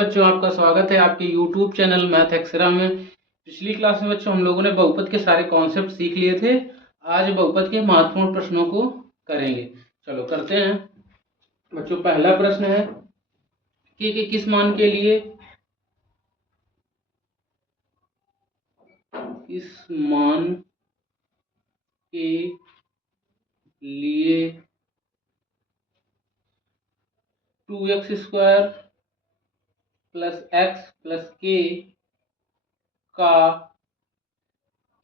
बच्चों, आपका स्वागत है आपके YouTube चैनल मैथ एक्सरा में। पिछली क्लास में बच्चों हम लोगों ने बहुपद के सारे कॉन्सेप्ट सीख लिए थे। आज बहुपद के महत्वपूर्ण प्रश्नों को करेंगे। चलो करते हैं बच्चों। पहला प्रश्न है कि किस मान के लिए 2x² प्लस एक्स प्लस के का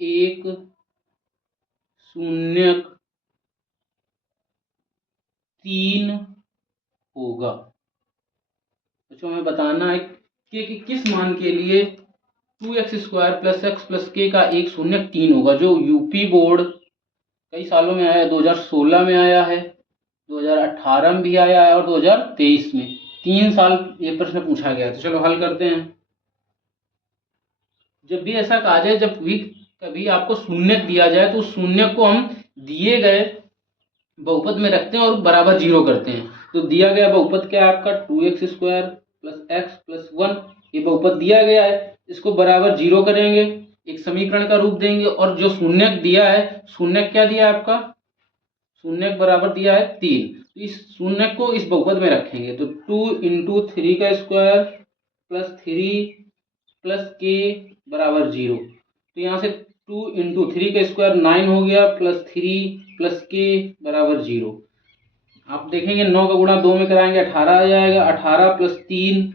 एक शून्यक 3 होगा। बच्चों हमें बताना है कि किस मान के लिए 2x² प्लस एक्स प्लस के का एक शून्यक 3 होगा, जो यूपी बोर्ड कई सालों में आया है। 2016 में आया है, 2018 में भी आया है और 2023 में। 3 साल ये प्रश्न पूछा गया। तो चलो हल करते हैं। जब भी ऐसा कहा जाए, जब भी कभी आपको शून्यक दिया जाए तो उस शून्यक को हम दिए गए बहुपद में रखते हैं और बराबर 0 करते हैं। तो दिया गया बहुपद क्या है आपका 2x² प्लस एक्स प्लस 1। ये बहुपद दिया गया है, इसको बराबर 0 करेंगे, एक समीकरण का रूप देंगे। और जो शून्यक दिया है, शून्यक क्या दिया है आपका, शून्यक बराबर दिया है 3। तो इस शून्यक को इस बहुपद में रखेंगे। तो 2 इंटू 3 का स्क्वायर प्लस 3 प्लस के बराबर 0। तो यहाँ से 2 इंटू 3 का स्क्वायर 9 हो गया, प्लस 3 प्लस के बराबर 0। आप देखेंगे 9 का गुणा 2 में कराएंगे 18 आ जाएगा। 18 प्लस 3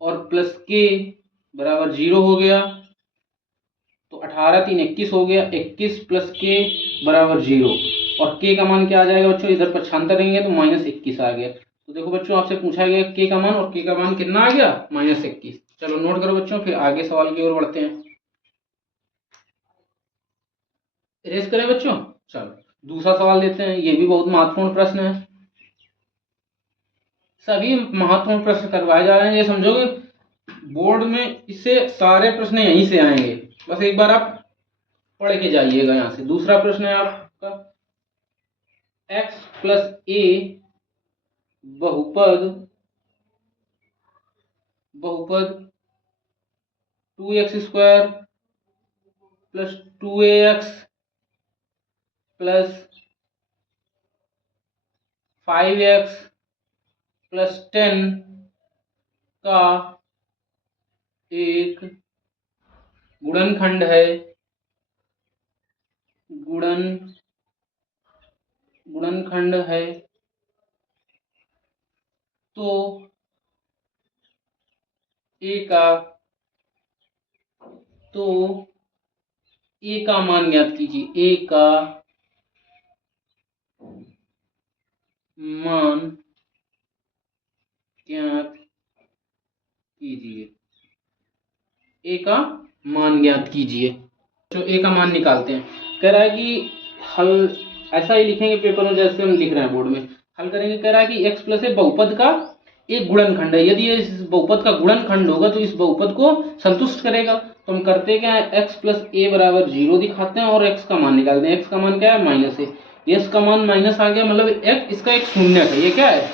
और प्लस के बराबर 0 हो गया। तो 18 3 21 हो गया। 21 प्लस के बराबर 0। और के का मान क्या आ जाएगा बच्चों, इधर पक्षांतर करेंगे तो -21 आ गया। तो देखो बच्चों, आपसे पूछा गया के का मान, और के का मान कितना आ गया, -21। चलो नोट करो बच्चों, फिर आगे सवाल की ओर बढ़ते हैं। इरेज करें बच्चों। चलो दूसरा सवाल लेते हैं। ये भी बहुत महत्वपूर्ण प्रश्न है। सभी महत्वपूर्ण प्रश्न करवाए जा रहे हैं, ये समझोगे बोर्ड में इससे सारे प्रश्न यहीं से आएंगे। बस एक बार आप पढ़ के जाइएगा। यहां से दूसरा प्रश्न है आपका, x प्लस ए बहुपद 2x² plus 2ax plus 5x plus 10 का एक गुणनखंड है। गुणनखंड है। तो ए का मान ज्ञात कीजिए। ए का मान ज्ञात कीजिए। ए का मान ज्ञात कीजिए। तो ए का मान निकालते हैं। कह रहा है कि हल ऐसा ही लिखेंगे पेपर में जैसे हम लिख रहे हैं बोर्ड में। हल करेंगे। कह रहा है कि x प्लस ए बहुपद का एक गुणनखंड है। यदि ये इस बहुपद का गुणनखंड होगा तो इस बहुपद को संतुष्ट करेगा। तो हम करते क्या है, x प्लस ए बराबर 0 दिखाते हैं और x का मान निकालते हैं। x का मान क्या है, -a। x का मान माइनस आ गया, मतलब x इसका एक शून्यक है। ये क्या है,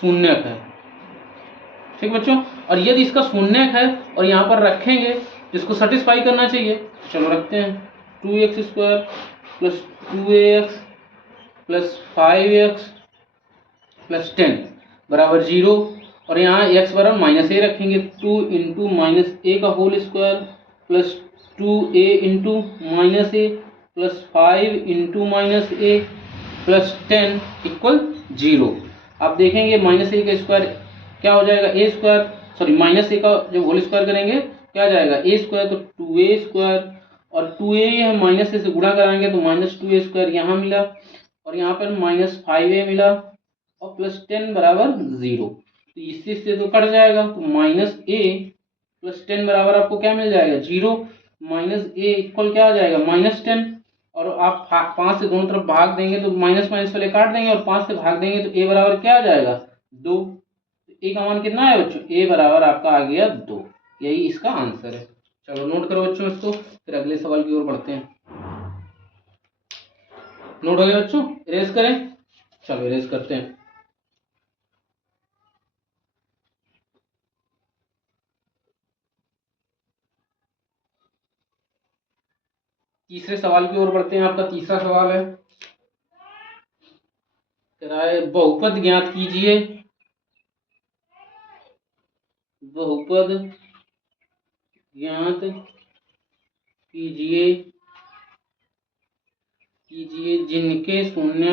शून्यक है। ठीक बच्चों। और यदि इसका शून्यक है और यहाँ पर रखेंगे, जिसको सेटिस्फाई करना चाहिए, चलो रखते हैं। 2x² plus 2ax plus 5x plus 10 बराबर 0। और यहाँ x बराबर -a रखेंगे। 2 इंटू -a का whole square plus 2a into -a plus 5 into -a plus 10 equal 0। आप देखेंगे -a का स्क्वायर क्या हो जाएगा, a स्क्वायर, सॉरी -a का जब होल स्क्वायर करेंगे क्या आ जाएगा, a स्क्वायर। तो 2a स्क्वायर और 2a हम -a से गुणा कराएंगे तो -2a स्क्वायर यहाँ मिला और यहाँ पर -5a मिला और प्लस 10 बराबर 0। तो इससे तो कट जाएगा। तो -a प्लस 10 बराबर आपको क्या मिल जाएगा, 0। -a इक्वल क्या आ जाएगा, -10। और आप 5 से दोनों तरफ भाग देंगे तो माइनस माइनस वाले काट देंगे और 5 से भाग देंगे तो a बराबर क्या आ जाएगा, 2। ए का मान कितना है बच्चों, ए बराबर आपका आ गया 2। यही इसका आंसर है। चलो नोट करो बच्चों इसको, फिर अगले सवाल की ओर बढ़ते हैं। नोट हो गया बच्चों, इरेज करें। चलो इरेज करते हैं। तीसरे सवाल की ओर बढ़ते हैं। आपका तीसरा सवाल है, कह रहा है बहुपद ज्ञात कीजिए, बहुपद ज्ञात कीजिए कीजिए जिनके शून्य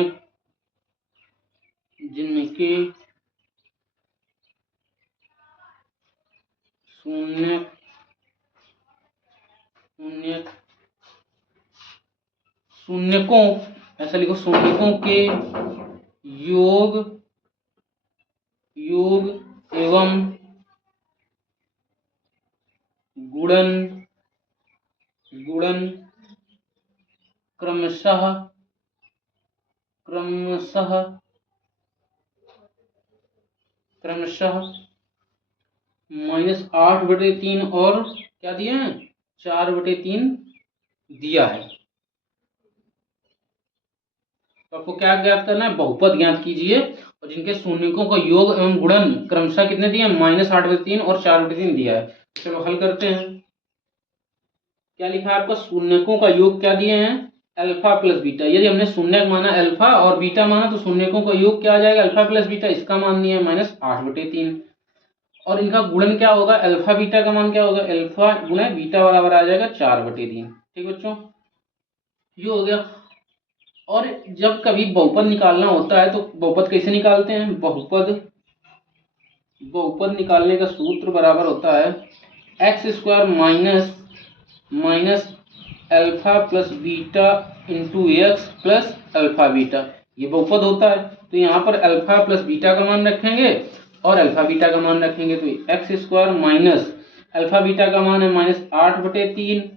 जिनके शून्य शून्य शून्यकों, ऐसा लिखो, शून्यकों के योग योग एवं गुणन गुणन क्रमशः क्रमशः क्रमशः -8/3 और क्या दिए हैं, 4/3 दिया है। तो आपको क्या ज्ञात करना है, बहुपद ज्ञात कीजिए और जिनके शून्यकों का योग एवं गुणन क्रमशः कितने दिए, -8/3 और 4/3 दिया है। चलो हल करते हैं। क्या लिखा है आपका, शून्यकों का योग क्या दिए हैं, अल्फा प्लस बीटा। यदि हमने शून्यक माना अल्फा और बीटा माना तो शून्यकों का योग क्या आ जाएगा, अल्फा प्लस बीटा, इसका मान दिया है -8/3। और इनका गुणन क्या होगा, अल्फा बीटा का मान क्या होगा, अल्फा गुणा बीटा बराबर आ जाएगा 4/3। ठीक बच्चों, ये हो गया। और जब कभी बहुपद निकालना होता है तो बहुपद कैसे निकालते हैं, बहुपद निकालने का सूत्र बराबर होता है x² minus alpha plus beta into x plus alpha beta. ये बहुपद होता है, तो यहाँ पर अल्फा प्लस बीटा का मान रखेंगे और अल्फा बीटा का मान रखेंगे, तो x² माइनस अल्फा बीटा का मान है -8/3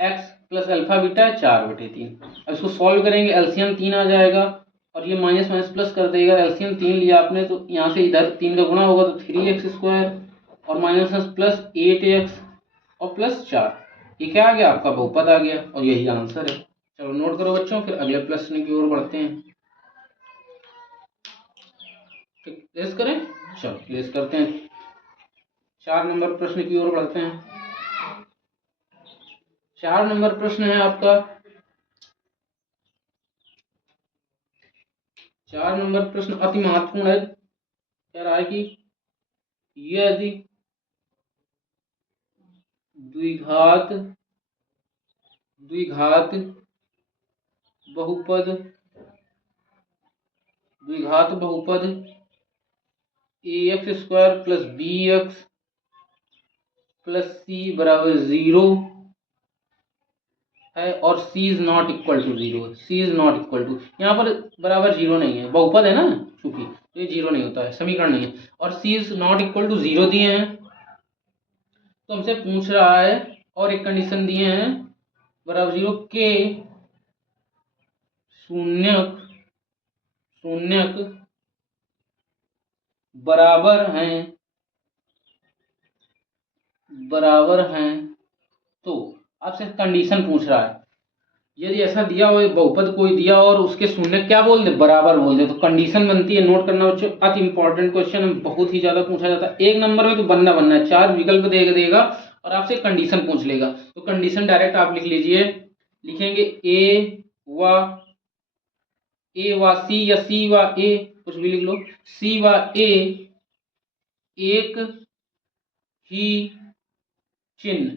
x प्लस अल्फा बीटा है 4/3। अब इसको सॉल्व करेंगे, एलसीएम 3 आ जाएगा और ये माइनस माइनस प्लस कर देगा। एलसीएम 3 लिया आपने तो यहाँ से इधर 3 का गुणा होगा तो 3x² और माइनस प्लस 8x और प्लस 4। ये क्या आ गया, आपका बहुपद आ गया और यही आंसर है। चलो नोट करो बच्चों, फिर अगले प्रश्न की ओर बढ़ते हैं। ठीक, लेस करें, चलो लेस करते हैं। 4 नंबर प्रश्न की ओर बढ़ते हैं। 4 नंबर प्रश्न है आपका, 4 नंबर प्रश्न अति महत्वपूर्ण है। कह रहा है कि यदि द्विघात द्विघात बहुपद ax² plus bx plus c बराबर 0 है और c is not equal to 0। c is not equal to, यहाँ पर बराबर 0 नहीं है, बहुपद है ना चूंकि, तो ये 0 नहीं होता है, समीकरण नहीं है। और c is not equal to 0 दिए हैं, तो हमसे पूछ रहा है और एक कंडीशन दिए हैं बराबर 0 के शून्यक बराबर हैं। तो आपसे कंडीशन पूछ रहा है, यदि ऐसा दिया हो, बहुपद कोई दिया और उसके शून्य क्या बोल दे, बराबर बोल दे, तो कंडीशन बनती है। नोट करना बच्चों, अति इंपॉर्टेंट क्वेश्चन, बहुत ही ज्यादा पूछा जाता है। 1 नंबर में तो बनना है, 4 विकल्प देगा और आपसे कंडीशन पूछ लेगा। तो कंडीशन डायरेक्ट आप लिख लीजिए, लिखेंगे ए व सी या सी व ए, कुछ भी लिख लो, सी व ए एक ही चिन्ह,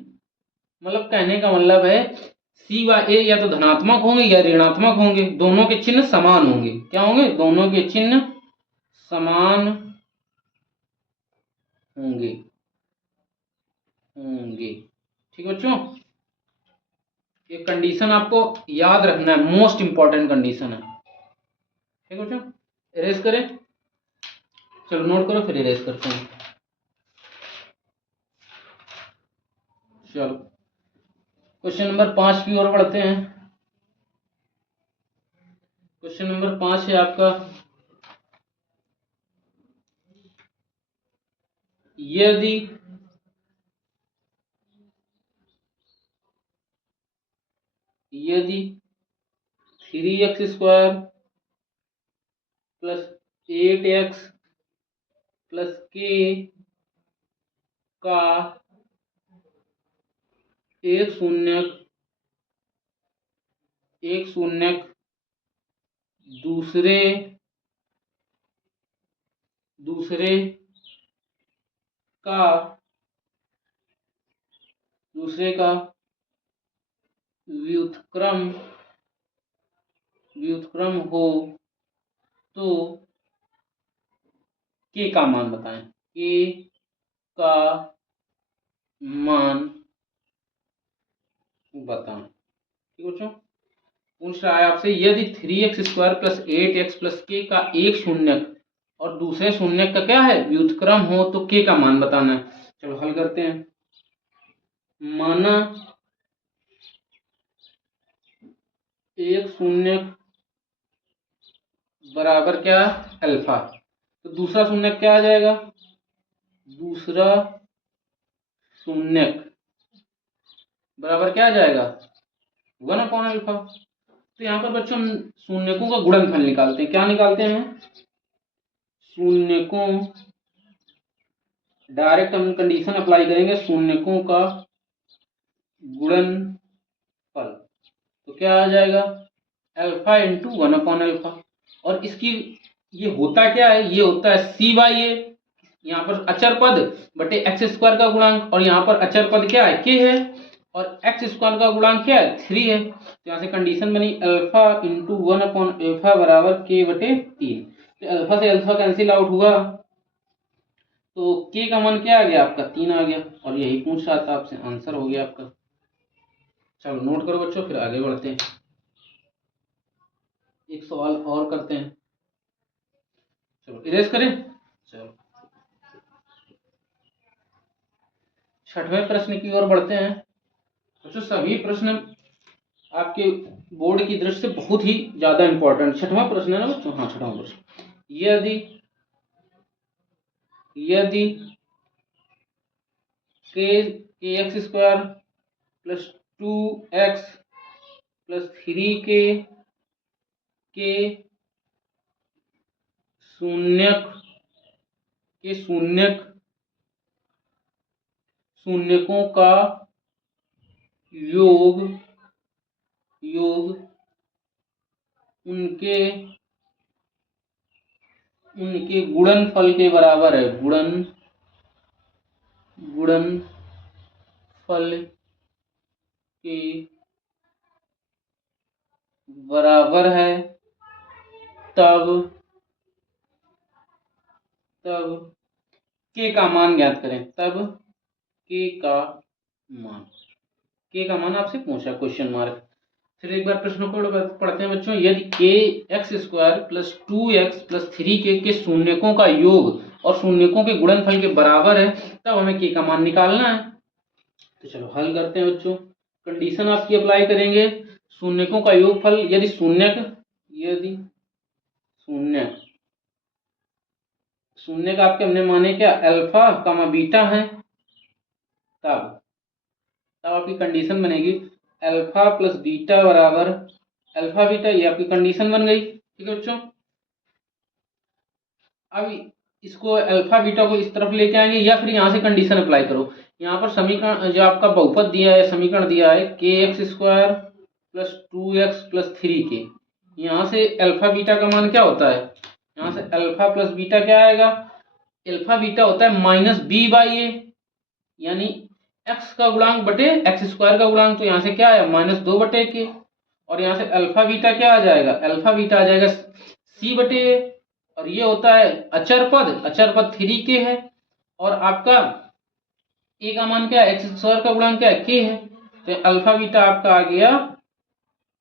मतलब कहने का मतलब है सी व ए या तो धनात्मक होंगे या ऋणात्मक होंगे, दोनों के चिन्ह समान होंगे। क्या होंगे, दोनों के चिन्ह समान होंगे होंगे ठीक बच्चों, ये कंडीशन आपको याद रखना है, मोस्ट इंपॉर्टेंट कंडीशन है। ठीक बच्चों, इरेज करें, चलो नोट करो फिर इरेज करते हैं। चलो क्वेश्चन नंबर 5 की ओर बढ़ते हैं। क्वेश्चन नंबर 5 है आपका, यदि 3x² plus 8x plus k का एक शून्यक दूसरे दूसरे का व्युत्क्रम हो तो के का मान बताएं। के का मान बताएं। ठीक बच्चों, पूछ रहा है आपसे यदि 3x² प्लस 8x प्लस के का एक शून्यक और दूसरे शून्यक का क्या है व्युत्क्रम हो तो के का मान बताना है। चलो हल करते हैं। माना एक शून्यक बराबर क्या अल्फा, तो दूसरा शून्यक क्या आ जाएगा, दूसरा शून्यक बराबर क्या आ जाएगा 1/अल्फा। तो यहाँ पर बच्चों हम शून्यकों का गुणनफल निकालते हैं। क्या निकालते हैं, शून्यकों, डायरेक्ट हम कंडीशन अप्लाई करेंगे शून्यकों का गुणनफल। तो क्या आ जाएगा अल्फा इंटू 1/अल्फा। और इसकी ये होता क्या है, ये होता है C/A, यहाँ पर अचर पद बटे x² का गुणांक, और यहाँ पर अचर पद क्या है k है, और x² का गुणांक क्या है 3 है। तो यहाँ से कंडीशन बनी अल्फा इंटू 1/अल्फा बराबर k बटे 3। तो अल्फा से अल्फा कैंसिल आउट हुआ तो k का मान क्या आ गया आपका 3 आ गया, और यही पूछ रहा था आपसे, आंसर हो गया आपका। चलो नोट करो बच्चों, फिर आगे बढ़ते हैं। एक सवाल और करते हैं। चलो इरेज करें। चलो छठवें प्रश्न की ओर बढ़ते हैं। बच्चों सभी प्रश्न आपके बोर्ड की दृष्टि से बहुत ही ज्यादा इंपॉर्टेंट। छठवां प्रश्न है ना बच्चों, हाँ छठवां प्रश्न, यदि यदि kx² plus 2x plus 3k के शून्यकों का योग उनके गुणनफल के बराबर है, गुणनफल के बराबर है, तब के का मान ज्ञात करें। तब के का मान आपसे पूछा क्वेश्चन मार्क। फिर एक बार प्रश्न को पढ़ते हैं बच्चों। यदि kx² plus 2x plus 3k के शून्यकों का योग और शून्यकों के गुणनफल के बराबर है तब हमें के का मान निकालना है। तो चलो हल करते हैं बच्चों। कंडीशन आपकी अप्लाई करेंगे शून्यकों का योगफल, यदि शून्यक आपके हमने माने क्या अल्फा कामा बीटा है, तब आपकी कंडीशन बनेगी अल्फा प्लस बीटा बराबर अल्फा बीटा, ये आपकी कंडीशन बन गई। ठीक है बच्चों, अब इसको अल्फा बीटा को इस तरफ लेके आएंगे या फिर यहाँ से कंडीशन अप्लाई करो। यहाँ पर समीकरण जो आपका बहुपद दिया है, समीकरण दिया है kx² plus 2x plus 3k, यहाँ से अल्फा बीटा का मान क्या होता है, यहाँ से अल्फा प्लस बीटा क्या आएगा, अल्फा बीटा होता है -b/a, यानी x का गुणांक बटे x² का गुणांक, तो यहाँ से क्या आया -2/k, और यहाँ से अल्फा बीटा क्या आ जाएगा, अल्फा बीटा आ जाएगा c/a, और ये होता है अचर पद 3k है, और आपका a का मान क्या है, x² का गुणांक क्या है k है, तो अल्फा बीटा आपका आ गया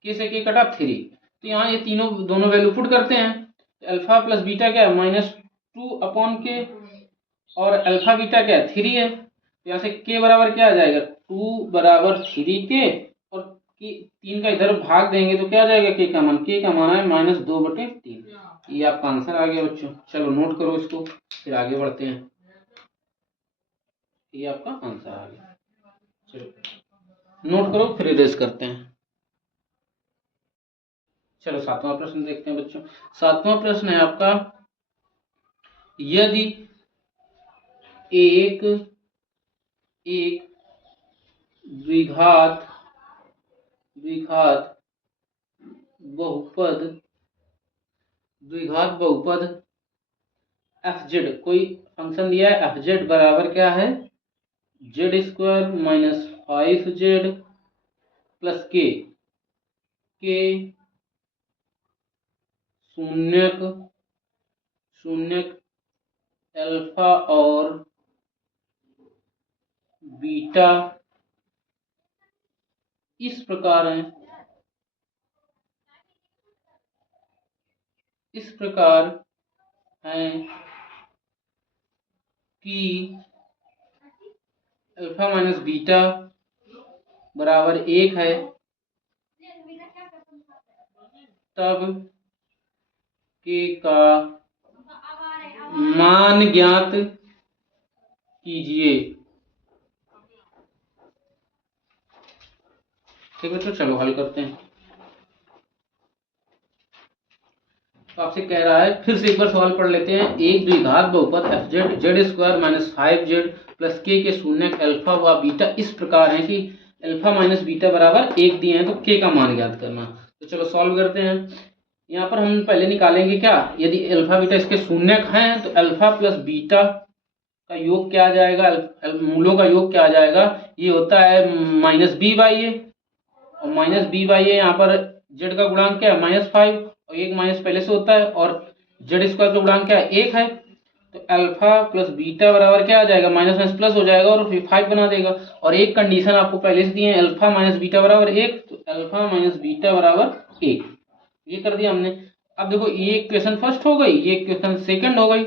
k से k कटा 3। तो यहाँ ये दोनों वैल्यू पुट करते हैं, अल्फा प्लस बीटा क्या है -2/k, और अल्फा बीटा क्या है 3 है, तो यहाँ से k बराबर क्या आ जाएगा 2 बराबर 3k, और 3 का इधर भाग देंगे तो क्या आ जाएगा k का मान है -2/3। ये आपका आंसर आ गया बच्चों। चलो नोट करो इसको, फिर आगे बढ़ते हैं। ये आपका आंसर आ गया। चलो नोट करो, फिर इरेज करते हैं। चलो सातवां प्रश्न देखते हैं बच्चों। सातवां प्रश्न है आपका, यदि एक द्विघात द्विघात बहुपद एफ जेड, कोई फंक्शन दिया है एफ जेड बराबर क्या है, Z square minus 5z plus के शून्यक अल्फा और बीटा इस प्रकार है, कि अल्फा माइनस बीटा बराबर 1 है, तब के का मान ज्ञात कीजिए। ठीक है, तो चलो हल करते हैं। तो आपसे कह रहा है, फिर से एक बार सवाल पढ़ लेते हैं। एक द्विघात बहुपद F Z Z square minus 5z plus के शून्यक अल्फा व बीटा इस प्रकार है कि अल्फा माइनस बीटा बराबर 1 दिए हैं, तो के का मान ज्ञात करना। तो चलो सॉल्व करते हैं। यहाँ पर हम पहले निकालेंगे क्या, यदि अल्फा बीटा इसके शून्यक हैं तो अल्फा प्लस बीटा का योग क्या आ जाएगा, मूलों का योग क्या आ जाएगा, ये होता है माइनस बी बाई ए, और माइनस बी बाई ए यहाँ पर जेड का गुणांक क्या है -5, और एक माइनस पहले से होता है, और जेड स्क्वायर का गुणांक क्या है 1 है, तो अल्फा प्लस बीटा बराबर क्या आ जाएगा, माइनस माइनस प्लस हो जाएगा और 5 बना देगा। और एक कंडीशन आपको पहले से दी है, अल्फा माइनस बीटा बराबर 1, तो अल्फा माइनस बीटा बराबर 1, ये कर दिया हमने। अब देखो ये इक्वेशन फर्स्ट हो गई, ये इक्वेशन सेकंड हो गई,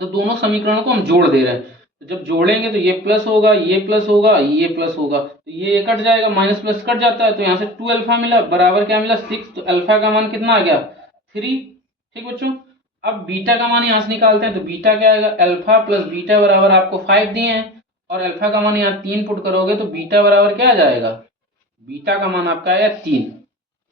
तो दोनों समीकरणों को हम जोड़ दे रहे हैं। तो जब जोड़ेंगे तो ये प्लस होगा, ये प्लस होगा, ये प्लस होगा, तो ये कट जाएगा, माइनस प्लस कट जाता है, तो यहाँ से 2 अल्फा मिला बराबर क्या मिला 6, तो अल्फा का मान कितना आ गया 3। ठीक बच्चों, अब बीटा का मान यहाँ से निकालते हैं, तो बीटा क्या आएगा, अल्फा प्लस बीटा बराबर आपको 5 दिए हैं, और अल्फा का मान यहाँ 3 पुट करोगे तो बीटा बराबर क्या आ जाएगा, बीटा का मान आपका आया 3।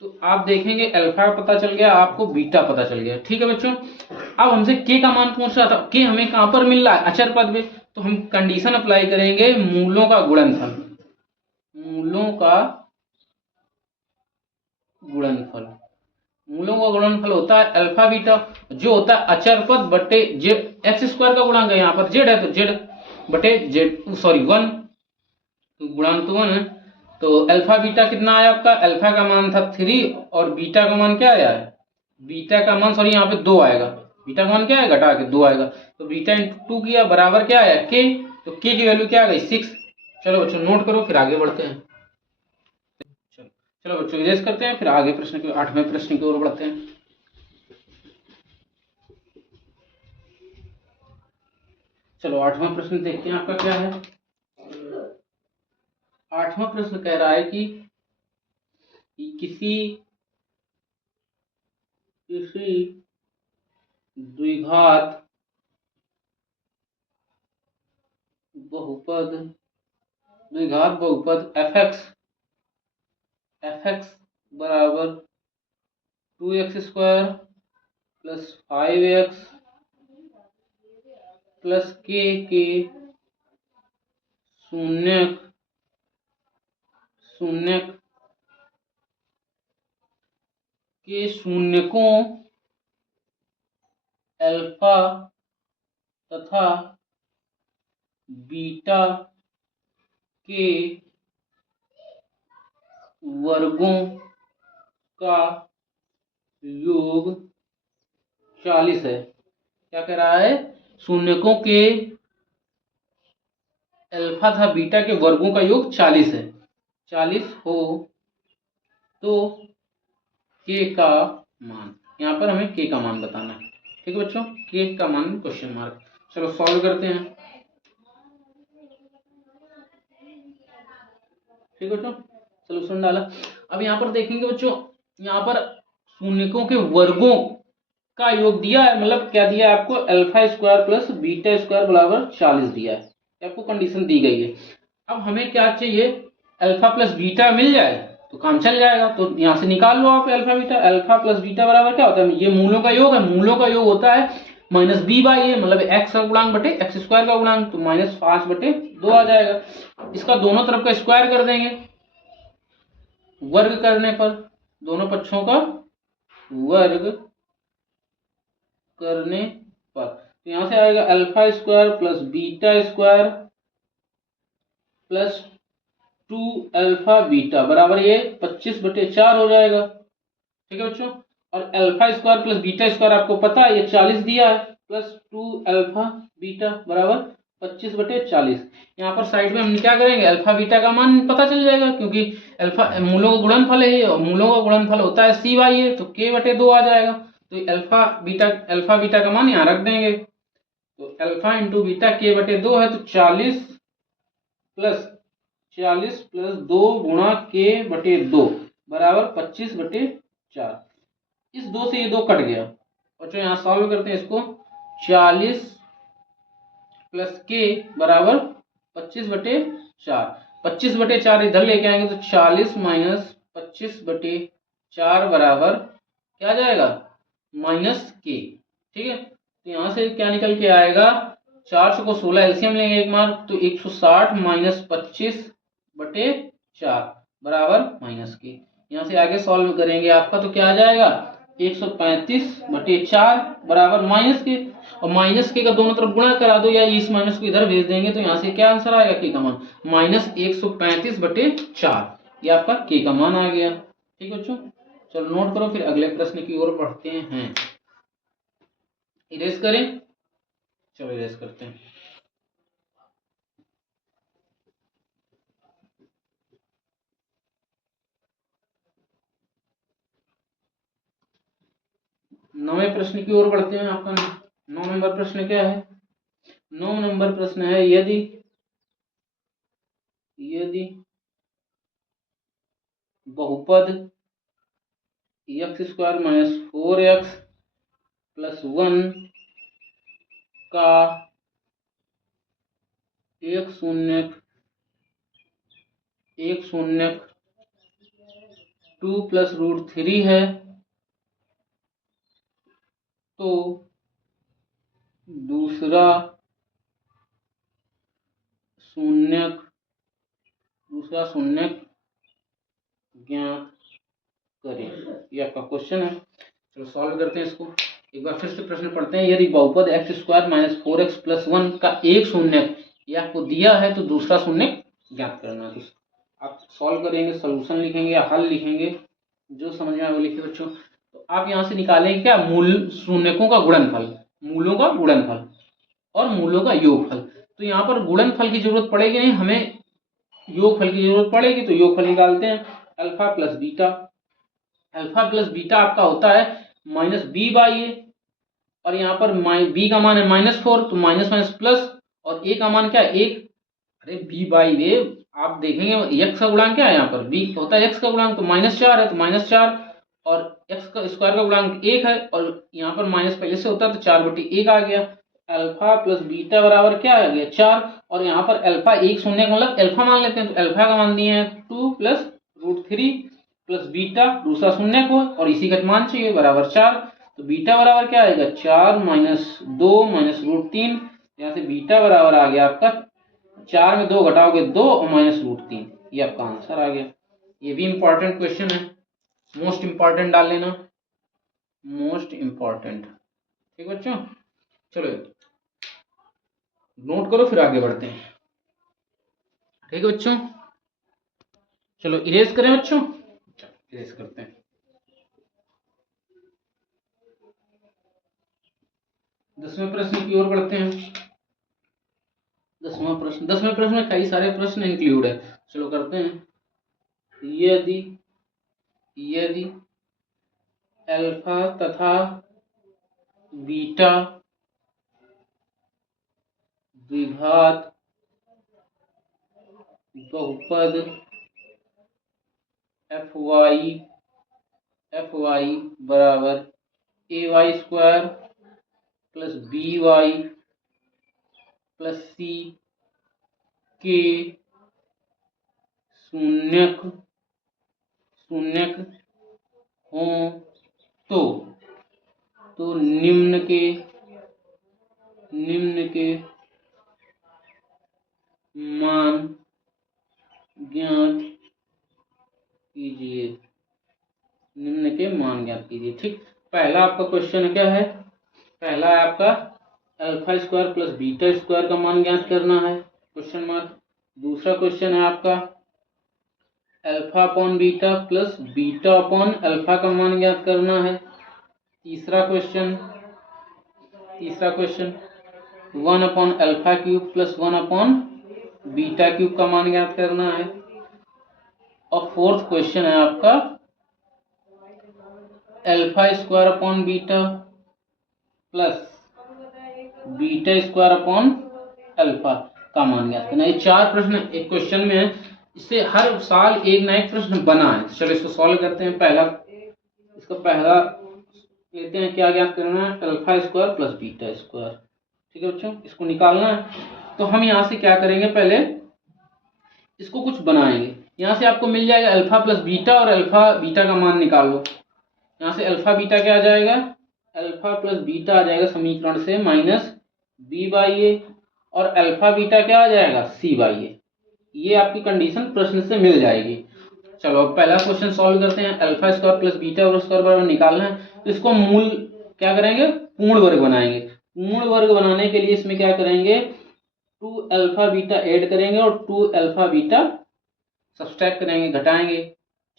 तो आप देखेंगे अल्फा पता चल गया, आपको बीटा पता चल गया। ठीक है बच्चों, अब हमसे के का मान पूछ रहा था, के हमें कहां पर मिल रहा है, अचर पद में, तो हम कंडीशन अप्लाई करेंगे मूलों का गुणनफल, मूलों का गुणनफल होता है अल्फा बीटा, जो होता है अचर पद बटे जेड, एक्स स्क्वायर का गुणांक है, यहाँ पर जेड है तो जेड बटे जेड, सॉरी 1, गुणांक तो 1 है, तो अल्फा बीटा कितना आया आपका, अल्फा का मान था 3 और बीटा का मान क्या आया है, बीटा का मान सॉरी यहाँ पे 2 आएगा, बीटा का मान क्या है घटा के 2 आएगा, तो बीटा इंटू 2 किया बराबर क्या आया के, तो के की वैल्यू क्या आ गई 6। चलो बच्चों नोट करो, फिर आगे बढ़ते हैं। चलो बच्चों इरेज करते हैं, फिर आगे प्रश्न के 8वें प्रश्न की ओर बढ़ते हैं। चलो 8वां प्रश्न देखते हैं आपका क्या है। 8वां प्रश्न कह रहा है कि किसी द्विघात बहुपद fx बराबर 2x square plus 5x plus के शून्यक के शून्यकों अल्फा तथा बीटा के वर्गों का योग 40 है। क्या कह रहा है, शून्यकों के अल्फा तथा बीटा के वर्गों का योग 40 है, 40 हो तो के का मान, यहाँ पर हमें के का मान बताना है। ठीक है बच्चों, के का मान क्वेश्चन मार्क। चलो सॉल्व करते हैं। ठीक है बच्चों, सोल्यूशन डाला। अब यहाँ पर देखेंगे बच्चों, यहाँ पर शून्यकों के वर्गों का योग दिया है, मतलब क्या दिया है आपको, alpha square plus beta square बराबर 40 दिया है, आपको कंडीशन दी गई है। अब हमें क्या चाहिए, अल्फा प्लस बीटा मिल जाए तो काम चल जाएगा, तो यहाँ से निकाल लो आप अल्फा प्लस बीटा बराबर क्या होता है, ये मूलों का योग है, मूलों का योग होता है माइनस बी बाई ए मतलब एक्स का गुणांक बटे एक्स स्क्वायर का गुणांक, तो -5/2 आ जाएगा। इसका दोनों तरफ का स्क्वायर कर देंगे वर्ग करने पर, दोनों पक्षों का वर्ग करने पर, तो यहां से आएगा alpha square plus beta square plus 2 alpha beta बराबर ये 25/4 हो जाएगा। ठीक है बच्चों, और alpha square plus beta square आपको पता है ये 40 दिया है, प्लस 2 अल्फा बीटा बराबर 25/40। यहाँ पर साइड में हम क्या करेंगे, अल्फा बीटा का मान पता चल जाएगा, क्योंकि अल्फा मूलों का गुणनफल है और मूलों का गुणनफल होता है सी बाई ए, तो k/2 आ जाएगा। तो अल्फा बीटा का मान यहाँ रख देंगे, तो अल्फा इंटू बीटा k/2 है, तो 40 प्लस 2 गुणा k/2 बराबर 25/4। इस 2 से ये 2 कट गया, और जो यहाँ सॉल्व करते हैं इसको, 40 प्लस के बराबर 25/4, 25/4 इधर लेके आएंगे तो 40 माइनस 25/4 बराबर क्या आ जाएगा, -k। ठीक है, तो यहाँ से क्या निकल के आएगा, 400 को 16 एलसीएम लेंगे एक बार, तो 160 माइनस 25/4 बराबर -k। यहाँ से आगे सॉल्व करेंगे आपका तो क्या आ जाएगा, 135/4 बराबर -k, और -k का दोनों तरफ गुणा करा दो या इस माइनस को इधर भेज देंगे, तो यहाँ से क्या आंसर आएगा, k का मान -135/4, ये आपका k का मान आ गया। ठीक है बच्चों, चलो नोट करो, फिर अगले प्रश्न की ओर बढ़ते हैं। इरेज करें, चलो इरेज करते हैं। नौवें प्रश्न की ओर बढ़ते हैं। आपका 9 नंबर प्रश्न क्या है, 9 नंबर प्रश्न है, यदि बहुपद x² - 4x + 1 का एक शून्यक 2 + √3 है, तो दूसरा शून्यक ज्ञात करें। ये आपका क्वेश्चन है। चलो सॉल्व करते हैं इसको। एक बार फिर से प्रश्न पढ़ते हैं। यदि बहुपद x² - 4x + 1 का एक शून्यक ये आपको दिया है, तो दूसरा शून्यक ज्ञात करना है। आप सॉल्व करेंगे, सोल्यूशन लिखेंगे या हल लिखेंगे, जो समझ में आए वो लिखिए बच्चों। तो आप यहाँ से निकालेंगे क्या, मूल शून्यकों का गुणनफल, मूलों का गुणनफल और मूलों का योगफल। तो यहाँ पर गुणनफल की जरूरत पड़ेगी नहीं, हमें योगफल की जरूरत पड़ेगी, तो योगफल निकालते हैं। अल्फा प्लस बीटा आपका होता है -b/a, और यहाँ पर b का मान है -4, तो माइनस माइनस प्लस, और a का मान क्या है 1। अरे b/a आप देखेंगे x का गुणांक क्या है, यहाँ पर b होता है x का गुणांक, तो -4 है, तो -4, और x का स्क्वायर का गुणांक 1 है, और यहाँ पर माइनस पहले से होता है, तो 4/1 आ गया। अल्फा प्लस बीटा बराबर क्या आ गया 4, और यहाँ पर अल्फा एक शून्य का मतलब अल्फा मान लेते हैं, तो अल्फा का मान दिए हैं 2 + √3 प्लस बीटा दूसरा शून्य को, और इसी का मान चाहिए बराबर 4, तो बीटा बराबर क्या आएगा 4 - 2 - √3, यहाँ से बीटा बराबर आ गया आपका 4 में 2 घटाओगे 2 और -√3, ये आपका आंसर आ गया। ये भी इंपॉर्टेंट क्वेश्चन है, मोस्ट इंपॉर्टेंट डाल लेना, मोस्ट इंपॉर्टेंट। ठीक बच्चों, चलो नोट करो, फिर आगे बढ़ते हैं। ठीक है बच्चों, चलो इरेज करें बच्चों, इरेज करते हैं। 10वें प्रश्न की ओर बढ़ते हैं। 10वां प्रश्न में कई सारे प्रश्न इंक्लूड है, चलो करते हैं। यदि अल्फा तथा बीटा द्विघात बहुपद fy बराबर ay² plus by plus c के शून्यक हो, तो निम्न के निम्न के मान ज्ञात कीजिए, निम्न के मान ज्ञात कीजिए। ठीक, पहला आपका क्वेश्चन क्या है, पहला है आपका alpha square plus beta square का मान ज्ञात करना है, क्वेश्चन मार्क। दूसरा क्वेश्चन है आपका alpha upon beta plus beta upon alpha का मान ज्ञात करना है। तीसरा question 1 upon alpha cube plus 1 upon beta cube का मान ज्ञात करना है। और फोर्थ क्वेश्चन है आपका alpha square upon beta plus beta square upon alpha का मान ज्ञात करना। ये 4 प्रश्न एक क्वेश्चन में है, इससे हर साल एक ना एक प्रश्न बना है। चलो इसको सॉल्व करते हैं। पहला लेते हैं, क्या ज्ञात करना है, alpha square plus beta square. ठीक है बच्चों, इसको निकालना है। तो हम यहाँ से क्या करेंगे, पहले इसको कुछ बनाएंगे। यहाँ से आपको मिल जाएगा अल्फा प्लस बीटा, और अल्फा बीटा का मान निकाल लो। यहाँ से अल्फा बीटा क्या आ जाएगा, अल्फा प्लस बीटा आ जाएगा समीकरण से माइनस बी बाई ए, और अल्फा बीटा क्या आ जाएगा, सी बाई ए। ये आपकी कंडीशन प्रश्न से मिल जाएगी। चलो अब पहला क्वेश्चन सॉल्व करते हैं। अल्फा स्क्वायर प्लस बीटा और स्क्वायर बराबर निकालना है, तो इसको मूल क्या करेंगे, पूर्ण वर्ग बनाएंगे। पूर्ण वर्ग बनाने के लिए इसमें क्या करेंगे, 2 अल्फा बीटा ऐड करेंगे और 2 अल्फा बीटा सब्सट्रैक्ट करेंगे, घटाएंगे।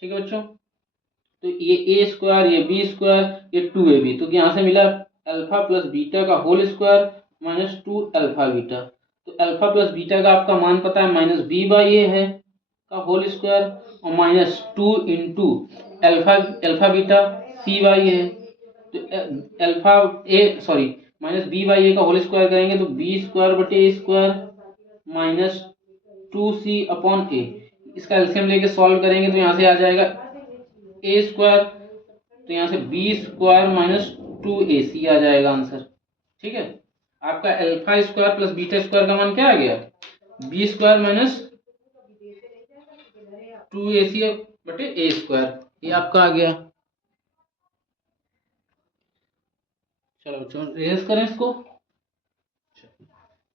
ठीक है बच्चों, तो ये ए स्क्वायर, ये बी स्क्वायर, ये 2ab, तो यहाँ से मिला अल्फा प्लस बीटा का whole square minus 2 alpha beta. तो अल्फा प्लस बीटा का आपका मान पता है माइनस बी बाई ए है का होल स्क्वायर, और minus 2 into alpha beta c by a. तो माइनस बी बाई ए का होल स्क्वायर करेंगे तो बी स्क्वायर बटे ए स्क्वायर माइनस 2c अपॉन ए। इसका एलसीएम लेके सॉल्व करेंगे तो यहाँ से आ जाएगा ए स्क्वायर, तो यहाँ से बी स्क्वायर माइनस 2ac आ जाएगा आंसर। ठीक है, आपका alpha square plus beta square का मान क्या आ गया, बी स्क्वायर माइनस 2ac बटे ए स्क्वायर, ये आपका आ गया। चलो बच्चों रेस करें इसको।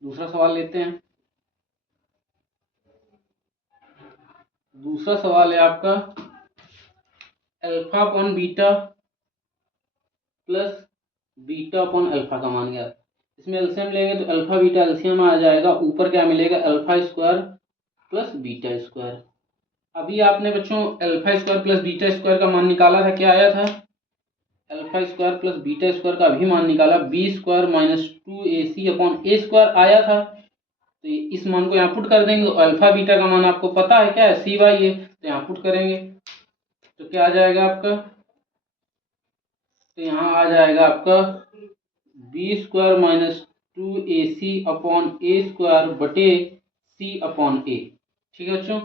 दूसरा सवाल लेते हैं। दूसरा सवाल है आपका alpha upon beta plus beta upon alpha का मान ज्ञात। इसमें एलसीएम लेंगे तो अल्फा बीटा एलसीएम आ जाएगा, ऊपर क्या मिलेगा, alpha square plus beta square. अभी आपने बच्चों alpha square plus beta square का मान निकाला था, क्या आया था, alpha square plus beta square का भी मान निकाला, b square minus 2ac upon a square आया था। तो इस मान को यहाँ पुट कर देंगे, अल्फा बीटा का मान आपको पता है क्या है, सी बाई ए, तो यहाँ पुट करेंगे तो क्या आ जाएगा आपका, तो यहाँ आ जाएगा आपका b square minus 2ac upon a square बटे सी अपॉन ए। ठीक है बच्चों,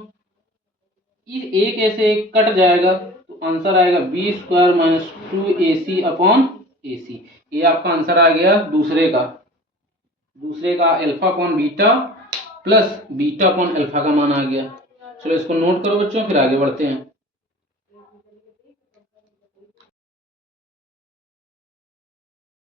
एक ऐसे एक कट जाएगा तो आंसर आएगा B square minus 2ac upon ac। ये आपका आंसर आ गया दूसरे का alpha upon beta plus beta upon alpha का मान आ गया। चलो इसको नोट करो बच्चों, फिर आगे बढ़ते हैं।